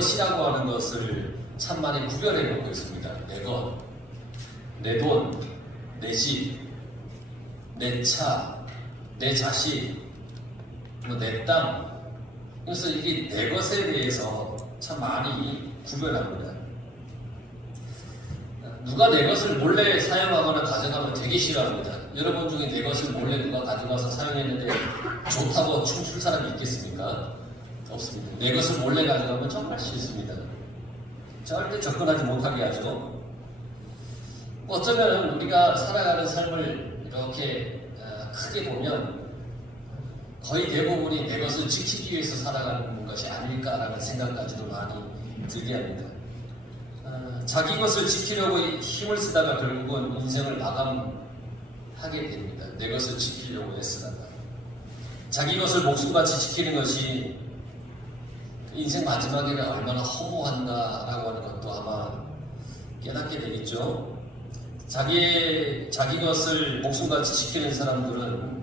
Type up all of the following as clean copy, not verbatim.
것이라고 하는 것을 참 많이 구별해 놓고 있습니다. 내 것, 내 돈, 내 집, 내 차, 내 자식, 내 땅. 그래서 이게 내 것에 대해서 참 많이 구별합니다. 누가 내 것을 몰래 사용하거나 가져가면 되게 싫어합니다. 여러분 중에 내 것을 몰래 누가 가져가서 사용했는데 좋다고 춤출 사람이 있겠습니까? 없습니다. 내 것을 몰래 가져가면 정말 싫습니다. 절대 접근하지 못하게 하죠. 어쩌면 우리가 살아가는 삶을 이렇게 크게 보면 거의 대부분이 내 것을 지키기 위해서 살아가는 것이 아닐까라는 생각까지도 많이 들게 합니다. 자기 것을 지키려고 힘을 쓰다가 결국은 인생을 마감하게 됩니다. 내 것을 지키려고 애쓰다가. 자기 것을 목숨같이 지키는 것이 인생 마지막에는 얼마나 허무한가라고 하는 것도 아마 깨닫게 되겠죠. 자기 것을 목숨같이 지키는 사람들은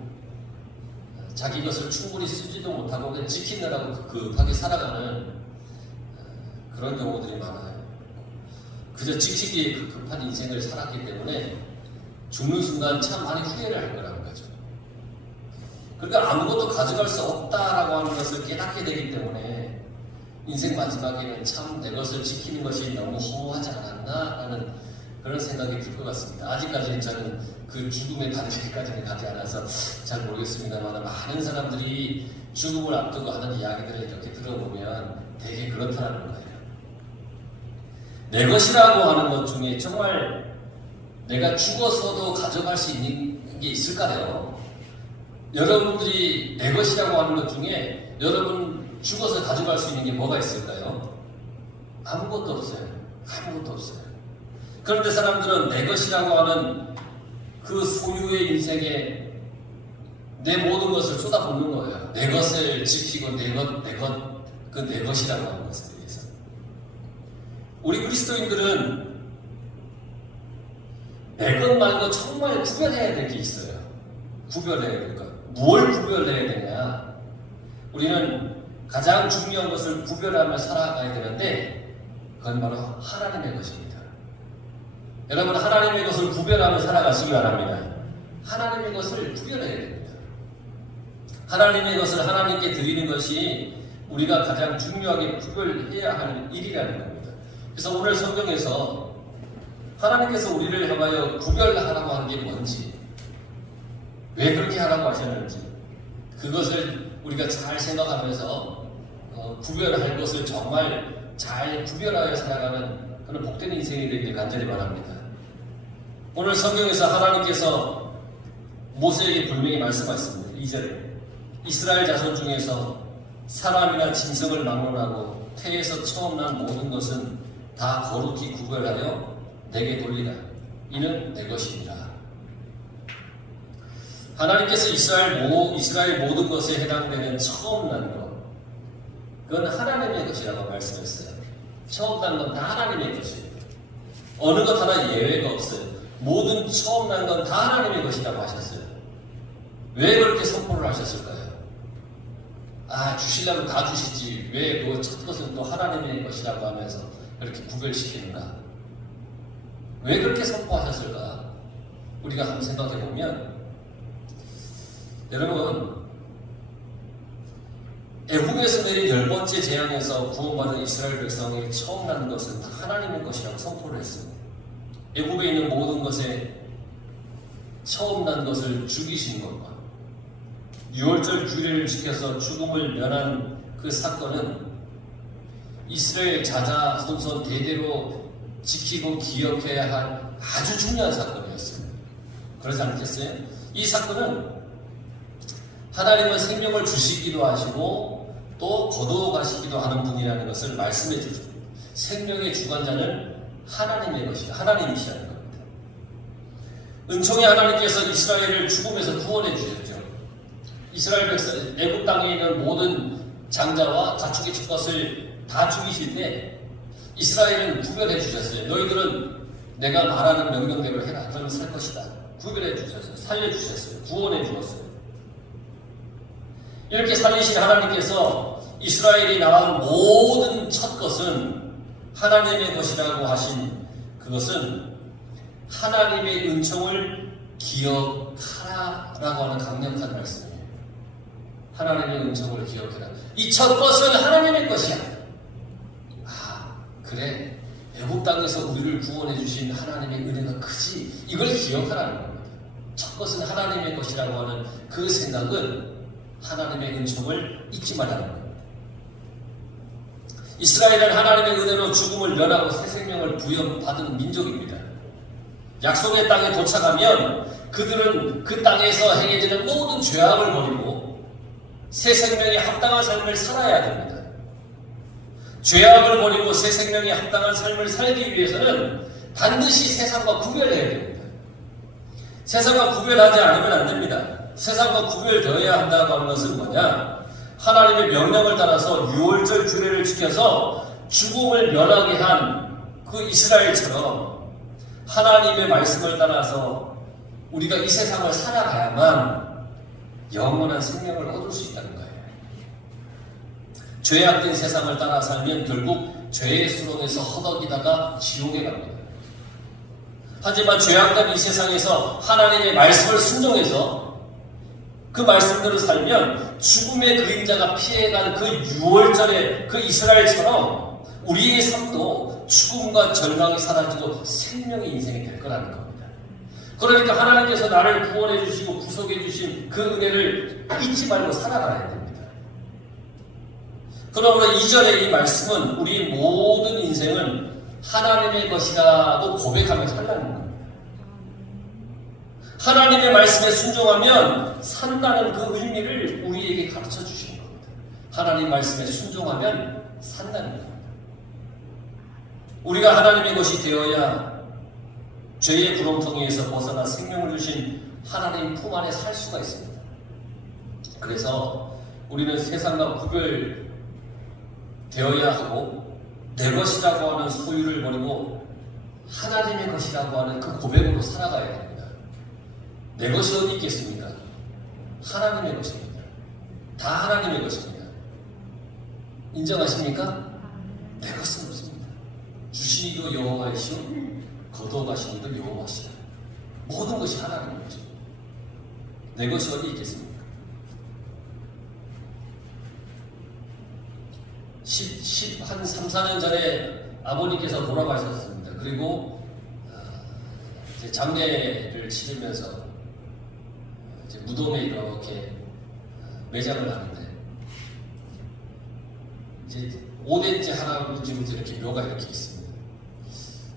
자기 것을 충분히 쓰지도 못하고 그냥 지키느라고 급하게 살아가는 그런 경우들이 많아요. 그저 지키기에 급한 인생을 살았기 때문에 죽는 순간 참 많이 후회를 할 거라는 거죠. 그러니까 아무것도 가져갈 수 없다라고 하는 것을 깨닫게 되기 때문에 인생 마지막에는 참 내 것을 지키는 것이 너무 허무하지 않았나라는 그런 생각이 들 것 같습니다. 아직까지는 저는 그 죽음의 단계까지는 가지 않아서 잘 모르겠습니다만 많은 사람들이 죽음을 앞두고 하는 이야기들을 이렇게 들어보면 되게 그렇다는 거예요. 내 것이라고 하는 것 중에 정말 내가 죽어서도 가져갈 수 있는 게 있을까요? 여러분들이 내 것이라고 하는 것 중에 여러분 죽어서 가져갈 수 있는 게 뭐가 있을까요? 아무것도 없어요. 아무것도 없어요. 그런데 사람들은 내 것이라고 하는 그 소유의 인생에 내 모든 것을 쏟아붓는 거예요. 내 것을 지키고 내 것이라고 하는 것에 대해서. 우리 그리스도인들은 내 것 말고 정말 구별해야 될 게 있어요. 구별해야 될 것. 무엇을 구별해야 되냐? 우리는 가장 중요한 것을 구별하며 살아가야 되는데 그건 바로 하나님의 것입니다. 여러분 하나님의 것을 구별하며 살아가시기 바랍니다. 하나님의 것을 구별해야 됩니다. 하나님의 것을 하나님께 드리는 것이 우리가 가장 중요하게 구별해야 할 일이라는 겁니다. 그래서 오늘 성경에서 하나님께서 우리를 향하여 구별하라고 하는 게 뭔지, 왜 그렇게 하라고 하셨는지 그것을 우리가 잘 생각하면서 구별할 것을 정말 잘 구별하여 살아가는 그런 복된 인생이 되길 간절히 바랍니다. 오늘 성경에서 하나님께서 모세에게 분명히 말씀하셨습니다. 2절에 이스라엘 자손 중에서 사람이나 짐승을 막론하고 태에서 처음 난 모든 것은 다 거룩히 구별하여 내게 돌리라. 이는 내 것입니다. 하나님께서 이스라엘 모든 것에 해당되는 처음 난 것, 그건 하나님의 것이라고 말씀했어요. 처음 난 건 다 하나님의 것이에요. 어느 것 하나 예외가 없어요. 모든 처음 난 건 다 하나님의 것이라고 하셨어요. 왜 그렇게 선포를 하셨을까요? 주시려면 다 주시지. 왜 그 첫 것은 또 하나님의 것이라고 하면서 그렇게 구별시키는가? 왜 그렇게 선포하셨을까? 우리가 한번 생각해 보면, 여러분, 애국에서 내린 10번째 재앙에서 구원받은 이스라엘 백성이 처음 난 것은 다 하나님의 것이라고 선포를 했습니다. 애국에 있는 모든 것에 처음 난 것을 죽이신 것과 6월절 규례를 지켜서 죽음을 면한 그 사건은 이스라엘 자자손손 대대로 지키고 기억해야 할 아주 중요한 사건이었습니다. 그러지 않겠어요? 이 사건은 하나님은 생명을 주시기도 하시고 또 거두어가시기도 하는 분이라는 것을 말씀해 주십니다. 생명의 주관자는 하나님의 것이다. 하나님이시라는 겁니다. 은총의 하나님께서 이스라엘을 죽음에서 구원해 주셨죠. 이스라엘 백성, 애굽 땅에 있는 모든 장자와 가축의 첫 것을 다 죽이실 때 이스라엘은 구별해 주셨어요. 너희들은 내가 말하는 명령대로 해라. 그러면 살 것이다. 구별해 주셨어요. 살려 주셨어요. 구원해 주었어요. 이렇게 살리신 하나님께서 이스라엘이 나온 모든 첫 것은 하나님의 것이라고 하신 그것은 하나님의 은총을 기억하라라고 하는 강력한 말씀이에요. 하나님의 은총을 기억해라. 이 첫 것은 하나님의 것이야. 아, 그래. 애굽 땅에서 우리를 구원해 주신 하나님의 은혜가 크지. 이걸 기억하라는 겁니다. 첫 것은 하나님의 것이라고 하는 그 생각은 하나님의 은총을 잊지 말라는 겁니다. 이스라엘은 하나님의 은혜로 죽음을 면하고 새 생명을 부여받은 민족입니다. 약속의 땅에 도착하면 그들은 그 땅에서 행해지는 모든 죄악을 버리고 새 생명에 합당한 삶을 살아야 됩니다. 죄악을 버리고 새 생명에 합당한 삶을 살기 위해서는 반드시 세상과 구별해야 됩니다. 세상과 구별하지 않으면 안 됩니다. 세상과 구별되어야 한다고 하는 것은 뭐냐? 하나님의 명령을 따라서 유월절 규례를 지켜서 죽음을 면하게 한 그 이스라엘처럼 하나님의 말씀을 따라서 우리가 이 세상을 살아가야만 영원한 생명을 얻을 수 있다는 거예요. 죄악된 세상을 따라 살면 결국 죄의 수렁에서 허덕이다가 지옥에 갑니다. 하지만 죄악된 이 세상에서 하나님의 말씀을 순종해서 그 말씀대로 살면 죽음의 그림자가 피해간 그 유월절의 그 이스라엘처럼 우리의 삶도 죽음과 절망이 사라지고 생명의 인생이 될 거라는 겁니다. 그러니까 하나님께서 나를 구원해 주시고 구속해 주신 그 은혜를 잊지 말고 살아가야 됩니다. 그러므로 이전의 이 말씀은 우리 모든 인생은 하나님의 것이라고 고백하며 살라는 겁니다. 하나님의 말씀에 순종하면 산다는 그 의미를 우리에게 가르쳐 주시는 겁니다. 하나님 말씀에 순종하면 산다는 겁니다. 우리가 하나님의 것이 되어야 죄의 구렁텅이에서 벗어나 생명을 주신 하나님 품 안에 살 수가 있습니다. 그래서 우리는 세상과 구별되어야 하고 내 것이라고 하는 소유를 버리고 하나님의 것이라고 하는 그 고백으로 살아가야 됩니다. 내 것이 어디 있겠습니까? 하나님의 것입니다. 다 하나님의 것입니다. 인정하십니까? 내 것은 없습니다. 주시니도 여호와이시오 거둬가시니도 여호와시다. 모든 것이 하나님의 것입니다. 내 것이 어디 있겠습니까? 한 3, 4년 전에 아버님께서 돌아가셨습니다. 그리고 이제 장례를 치르면서 이제 무덤에 이렇게 매장을 하는데 이제 5대째 할아버지부터 이렇게 묘가 이렇게 있습니다.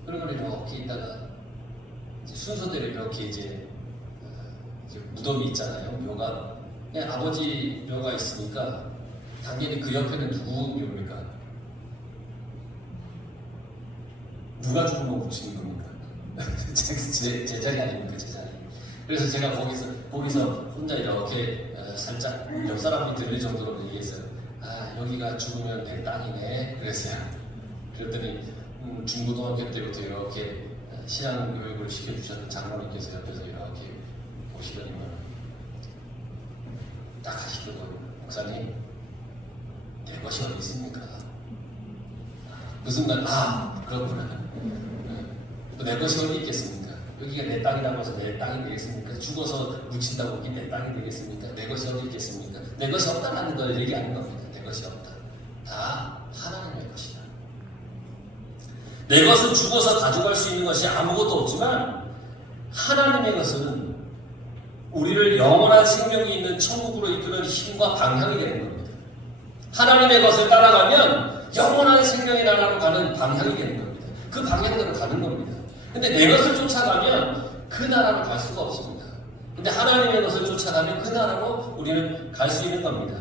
그런 걸 이렇게 있다가 이제 순서대로 이렇게 이제 무덤이 있잖아요. 묘가 그냥 아버지 묘가 있으니까 당연히 그 옆에는 누구 묘입니까? 누가 죽으면 붙이는 겁니까? 제 자리 아닙니까? 제 자리. 그래서 제가 거기서 혼자 이렇게 살짝 옆 사람이 들릴 정도로 얘기했어요. 아, 여기가 죽으면 내 땅이네. 그랬어요. 그랬더니 중고등학교 때부터 이렇게 신앙 교육을 시켜주셨던 장로님께서 옆에서 이렇게 보시더니만 딱 하시더라고요. 목사님, 내 것이 어디 있습니까? 그 순간 그렇구나. 내 것이 어디 있겠습니까? 여기가 내 땅이라고 해서 내 땅이 되겠습니까? 죽어서 묻힌다고 여기 내 땅이 되겠습니까? 내 것이 어디 있겠습니까? 내 것이 없다는 걸 얘기하는 겁니다. 내 것이 없다. 다 하나님의 것이다. 내 것은 죽어서 가져갈 수 있는 것이 아무것도 없지만 하나님의 것은 우리를 영원한 생명이 있는 천국으로 이끄는 힘과 방향이 되는 겁니다. 하나님의 것을 따라가면 영원한 생명의 나라로 가는 방향이 되는 겁니다. 그 방향대로 가는 겁니다. 근데 내 것을 쫓아가면 그 나라로 갈 수가 없습니다. 근데 하나님의 것을 쫓아가면 그 나라로 우리는 갈 수 있는 겁니다.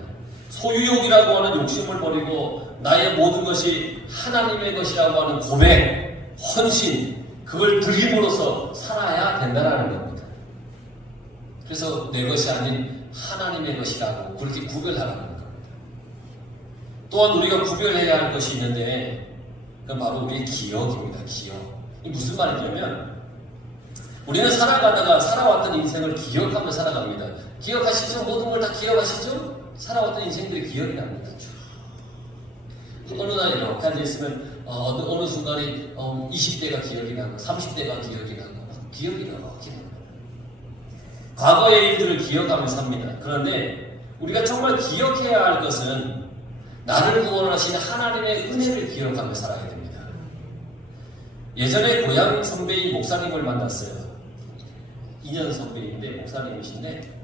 소유욕이라고 하는 욕심을 버리고 나의 모든 것이 하나님의 것이라고 하는 고백, 헌신, 그걸 들림으로써 살아야 된다는 겁니다. 그래서 내 것이 아닌 하나님의 것이라고 그렇게 구별하라는 겁니다. 또한 우리가 구별해야 할 것이 있는데 그건 바로 우리의 기억입니다. 기억. 이 무슨 말이냐면 우리는 살아왔던 인생을 기억하며 살아갑니다. 기억하시죠? 모든 걸 다 기억하시죠? 살아왔던 인생들이 기억이 납니다. 어느 날 이렇게 앉아있으면 어느 순간에 20대가 기억이 나고 30대가 기억이 나고 기억이 이렇게 납니다. 과거의 일들을 기억하면서 삽니다. 그런데 우리가 정말 기억해야 할 것은 나를 구원하신 하나님의 은혜를 기억하며 살아야 됩니다. 예전에 고향 선배인 목사님을 만났어요. 2년 선배인데 목사님이신데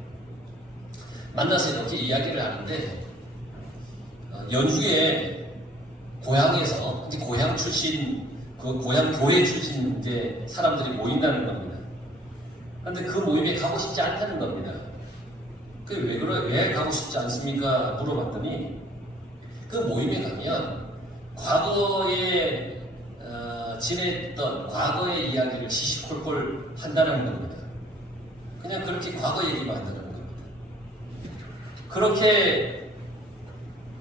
만나서 이렇게 이야기를 하는데 연휴에 고향에서 이제 고향 출신 그 고향 교회 출신 이제 사람들이 모인다는 겁니다. 그런데 그 모임에 가고 싶지 않다는 겁니다. 그 왜 가고 싶지 않습니까? 물어봤더니 그 모임에 가면 과거에 지냈던 과거의 이야기를 시시콜콜 한다는 겁니다. 그냥 그렇게 과거 얘기만 한다는 겁니다. 그렇게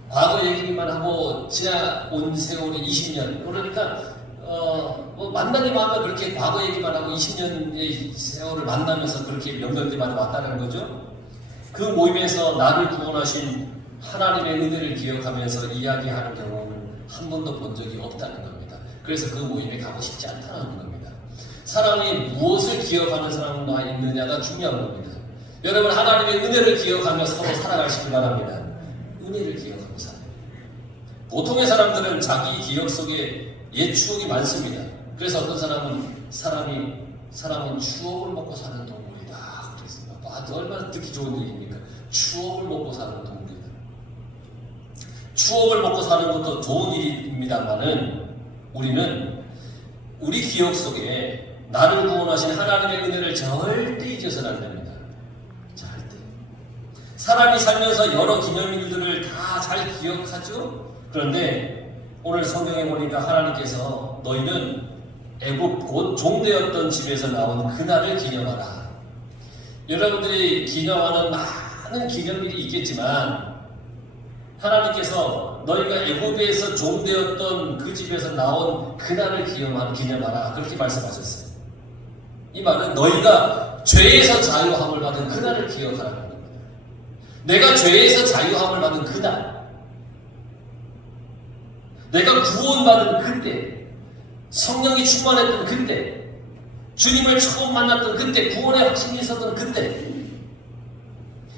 과거 얘기만 하고 지나온 세월이 20년 그러니까 뭐 만나기만 하면 그렇게 과거 얘기만 하고 20년의 세월을 만나면서 그렇게 명절때마다 왔다는 거죠. 그 모임에서 나를 구원하신 하나님의 은혜를 기억하면서 이야기하는 경우는 한 번도 본 적이 없다는 겁니다. 그래서 그 모임에 가고 싶지 않다는 겁니다. 사람이 무엇을 기억하는 사람과 있느냐가 중요한 겁니다. 여러분 하나님의 은혜를 기억하며 서로 살아가시기 바랍니다. 은혜를 기억하며 살아요. 보통의 사람들은 자기 기억 속에 옛 추억이 많습니다. 그래서 어떤 사람은 추억을 먹고 사는 동물이다. 그랬습니다. 얼마나 듣기 좋은 얘기입니까? 추억을 먹고 사는 동물이다. 추억을 먹고 사는 것도 좋은 일입니다만은 우리는 우리 기억 속에 나를 구원하신 하나님의 은혜를 절대 잊어서는 안 됩니다. 절대. 사람이 살면서 여러 기념일들을 다 잘 기억하죠? 그런데 오늘 성경에 보니까 하나님께서 너희는 애굽 곧 종되었던 집에서 나온 그날을 기념하라. 여러분들이 기념하는 많은 기념일이 있겠지만 하나님께서 너희가 애굽에서 종되었던 그 집에서 나온 그날을 기념하라. 그렇게 말씀하셨어요. 이 말은 너희가 죄에서 자유함을 받은 그날을 기억하라는 겁니다. 내가 죄에서 자유함을 받은 그날, 내가 구원받은 그때, 성령이 충만했던 그때, 주님을 처음 만났던 그때, 구원의 확신이 있었던 그때,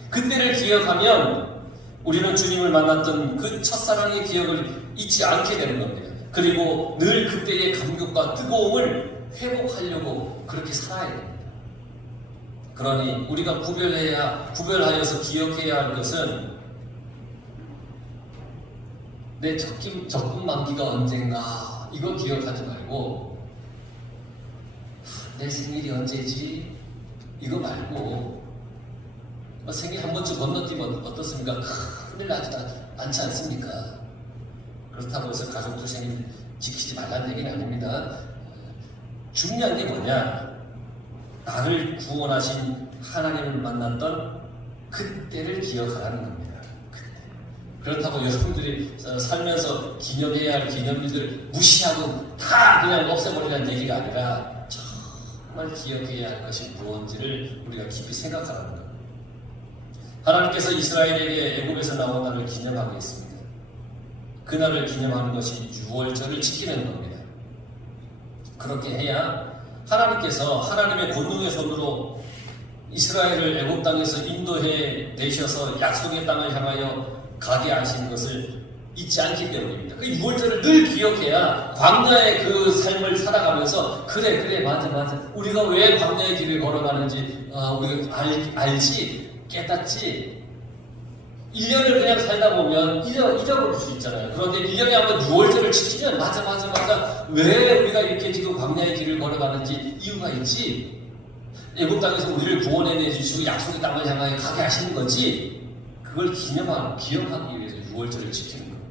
그때를 기억하면 우리는 주님을 만났던 그 첫사랑의 기억을 잊지 않게 되는 겁니다. 그리고 늘 그때의 감격과 뜨거움을 회복하려고 그렇게 살아야 됩니다. 그러니 우리가 구별하여서 기억해야 할 것은 내 적금 만기가 언젠가 이거 기억하지 말고 내 생일이 언제지 이거 말고 생일 한 번쯤 건너뛰면 어떻습니까? 큰일 나지도 않지 않습니까? 그렇다고 해서 가족들 생일 지키지 말라는 얘기는 아닙니다. 중요한 게 뭐냐? 나를 구원하신 하나님을 만났던 그때를 기억하라는 겁니다. 그때. 그렇다고 여러분들이 살면서 기념해야 할 기념일들 무시하고 다 그냥 없애버리라는 얘기가 아니라 정말 기억해야 할 것이 무엇인지를 우리가 깊이 생각하라는 겁니다. 하나님께서 이스라엘에게 애굽에서 나온 날을 기념하고 있습니다. 그날을 기념하는 것이 유월절을 지키는 겁니다. 그렇게 해야 하나님께서 하나님의 권능의 손으로 이스라엘을 애굽 땅에서 인도해 내셔서 약속의 땅을 향하여 가게 하신 것을 잊지 않기 때문입니다. 그 유월절을 늘 기억해야 광야의 그 삶을 살아가면서 그래 맞아 우리가 왜 광야의 길을 걸어가는지 우리가 알지 깨닫지. 1년을 그냥 살다 보면 잊어버릴 수 있잖아요. 그런데 1년에 한번 6월절을 지키면 맞아 왜 우리가 이렇게 지금 광야의 길을 걸어가는지 이유가 있지. 애굽 땅에서 우리를 구원해 주시고 약속의 땅을 향하여 가게 하시는 거지. 그걸 기억하기 위해서 6월절을 지키는 거예요.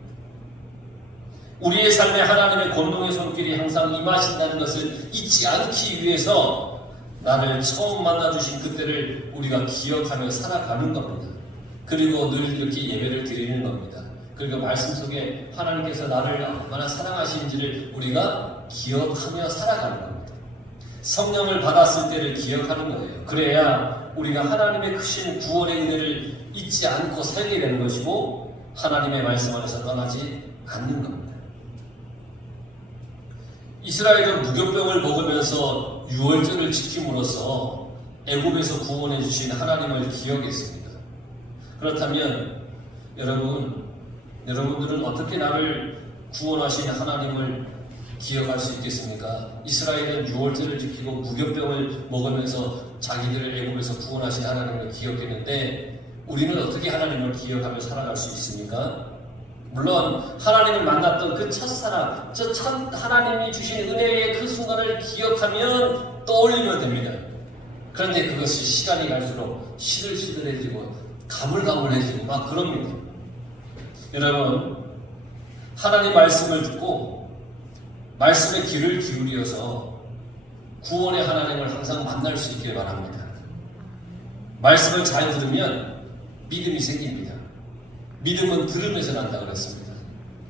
우리의 삶에 하나님의 권능의 손길이 항상 임하신다는 것을 잊지 않기 위해서 나를 처음 만나주신 그때를 우리가 기억하며 살아가는 겁니다. 그리고 늘 이렇게 예배를 드리는 겁니다. 그리고 말씀 속에 하나님께서 나를 얼마나 사랑하시는지를 우리가 기억하며 살아가는 겁니다. 성령을 받았을 때를 기억하는 거예요. 그래야 우리가 하나님의 크신 구원의 은혜를 잊지 않고 살게 되는 것이고 하나님의 말씀 안에서 떠나지 않는 겁니다. 이스라엘은 무교병을 먹으면서 유월절을 지킴으로써 애굽에서 구원해 주신 하나님을 기억했습니다. 그렇다면 여러분들은 어떻게 나를 구원하신 하나님을 기억할 수 있겠습니까? 이스라엘은 유월절을 지키고 무교병을 먹으면서 자기들을 애굽에서 구원하신 하나님을 기억했는데 우리는 어떻게 하나님을 기억하며 살아갈 수 있습니까? 물론 하나님을 만났던 그 첫사랑, 저 첫 하나님이 주신 은혜의 그 순간을 기억하면 떠올리면 됩니다. 그런데 그것이 시간이 갈수록 시들시들해지고 가물가물해지고 막 그럽니다. 여러분, 하나님 말씀을 듣고 말씀의 귀를 기울여서 구원의 하나님을 항상 만날 수 있길 바랍니다. 말씀을 잘 들으면 믿음이 생깁니다. 믿음은 들음에서 난다 그랬습니다.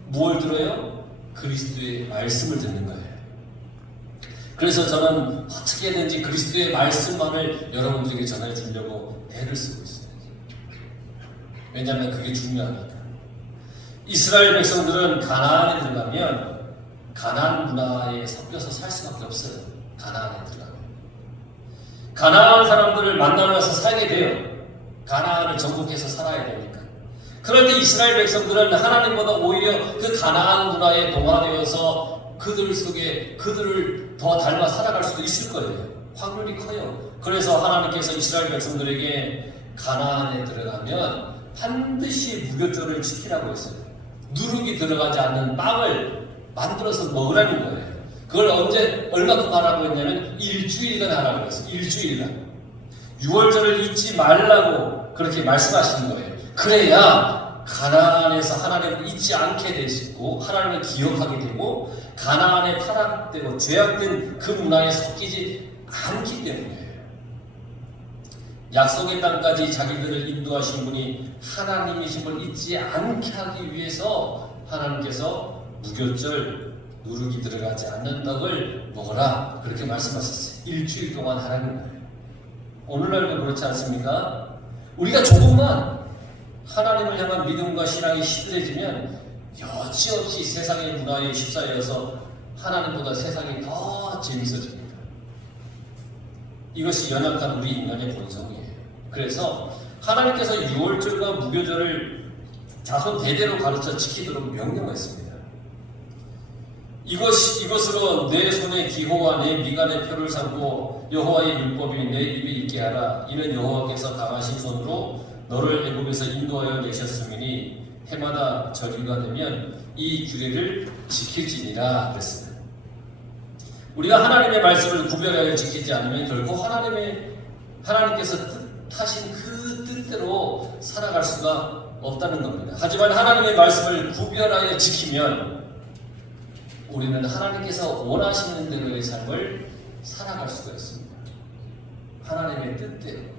무엇을 들어요? 그리스도의 말씀을 듣는 거예요. 그래서 저는 어떻게든지 그리스도의 말씀만을 여러분들에게 전해 주려고 애를 쓰고 있습니다. 왜냐하면 그게 중요하니까. 이스라엘 백성들은 가나안에 들어가면 가나안 문화에 섞여서 살 수밖에 없어요. 가나안에 들어가면. 가나안 사람들을 만나면서 살게 돼요. 가나안을 정복해서 살아야 되니까. 그런데 이스라엘 백성들은 하나님보다 오히려 그 가나안 문화에 동화되어서 그들 속에 그들을 더 닮아 살아갈 수도 있을 거예요. 확률이 커요. 그래서 하나님께서 이스라엘 백성들에게 가나안에 들어가면 반드시 무교절을 지키라고 했어요. 누룩이 들어가지 않는 빵을 만들어서 먹으라는 거예요. 그걸 얼마큼 하라고 했냐면 일주일간 하라고 했어요. 일주일간. 유월절을 잊지 말라고 그렇게 말씀하시는 거예요. 그래야 가나안에서 하나님을 잊지 않게 되시고 하나님을 기억하게 되고 가나안에 타락되고 죄악된 그 문화에 섞이지 않기 때문이에요. 약속의 땅까지 자기들을 인도하신 분이 하나님이심을 잊지 않게 하기 위해서 하나님께서 무교절 누룩이 들어가지 않는 떡을 먹어라 그렇게 말씀하셨어요. 일주일 동안 하라는 거예요. 오늘날도 그렇지 않습니까? 우리가 조금만 하나님을 향한 믿음과 신앙이 시들해지면 여지없이 세상의 문화에 휩싸여서 하나님보다 세상이 더 재밌어집니다. 이것이 연약한 우리 인간의 본성이에요. 그래서 하나님께서 유월절과 무교절을 자손 대대로 가르쳐 지키도록 명령했습니다. 이것으로 내 손에 기호와 내 미간의 표를 삼고 여호와의 율법이 내 입에 있게 하라. 이는 여호와께서 강하신 손으로 너를 애굽에서 인도하여 내셨음이니 해마다 절기가 되면 이 규례를 지킬지니라 그랬습니다. 우리가 하나님의 말씀을 구별하여 지키지 않으면 결국 하나님께서 뜻하신 그 뜻대로 살아갈 수가 없다는 겁니다. 하지만 하나님의 말씀을 구별하여 지키면 우리는 하나님께서 원하시는 대로의 삶을 살아갈 수가 있습니다. 하나님의 뜻대로.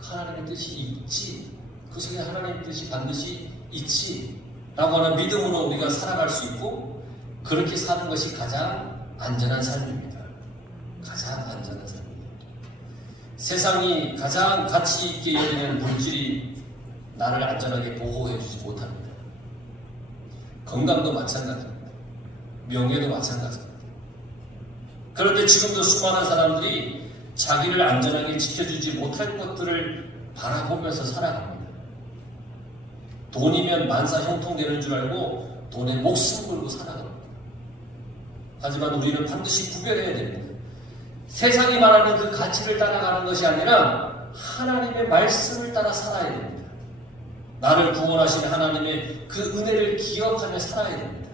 하나님의 뜻이 있지. 그 속에 하나님의 뜻이 반드시 있지. 라고 하는 믿음으로 우리가 살아갈 수 있고 그렇게 사는 것이 가장 안전한 삶입니다. 가장 안전한 삶입니다. 세상이 가장 가치 있게 여기는 물질이 나를 안전하게 보호해 주지 못합니다. 건강도 마찬가지입니다. 명예도 마찬가지입니다. 그런데 지금도 수많은 사람들이 자기를 안전하게 지켜주지 못할 것들을 바라보면서 살아갑니다. 돈이면 만사 형통되는 줄 알고 돈에 목숨 걸고 살아갑니다. 하지만 우리는 반드시 구별해야 됩니다. 세상이 말하는 그 가치를 따라가는 것이 아니라 하나님의 말씀을 따라 살아야 됩니다. 나를 구원하신 하나님의 그 은혜를 기억하며 살아야 됩니다.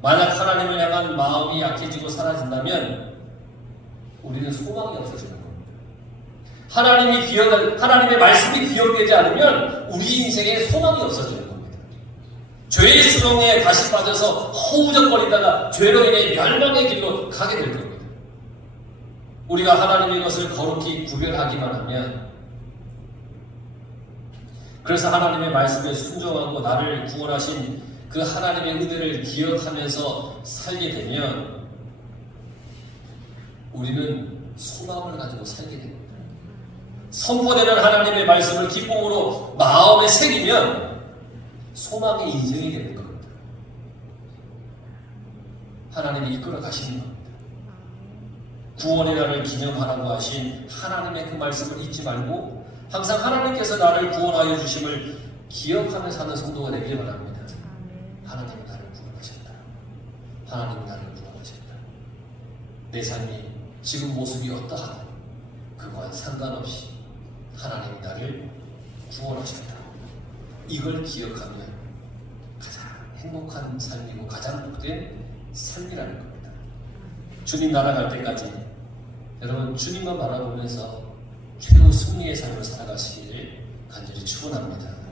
만약 하나님을 향한 마음이 약해지고 사라진다면 우리는 소망이 없어지는 겁니다. 하나님의 말씀이 기억되지 않으면 우리 인생에 소망이 없어지는 겁니다. 죄의 수렁에 다시 빠져서 허우적거리다가 죄로 인해 멸망의 길로 가게 될 겁니다. 우리가 하나님의 것을 거룩히 구별하기만 하면, 그래서 하나님의 말씀에 순종하고 나를 구원하신 그 하나님의 은혜를 기억하면서 살게 되면 우리는 소망을 가지고 살게 됩니다. 선포되는 하나님의 말씀을 기쁨으로 마음에 새기면 소망의 인생이 되는 겁니다. 하나님이 이끌어 가시는 겁니다. 구원의 날을 기념하라고 하신 하나님의 그 말씀을 잊지 말고 항상 하나님께서 나를 구원하여 주심을 기억하며 사는 성도가 되길 바랍니다. 하나님이 나를 구원하셨다. 하나님이 나를 구원하셨다. 내 삶이 지금 모습이 어떠하든 그거와 상관없이 하나님이 나를 구원하셨다. 이걸 기억하면 가장 행복한 삶이고 가장 복된 삶이라는 겁니다. 주님 날아갈 때까지 여러분 주님만 바라보면서 최후 승리의 삶을 살아가시기를 간절히 축원합니다.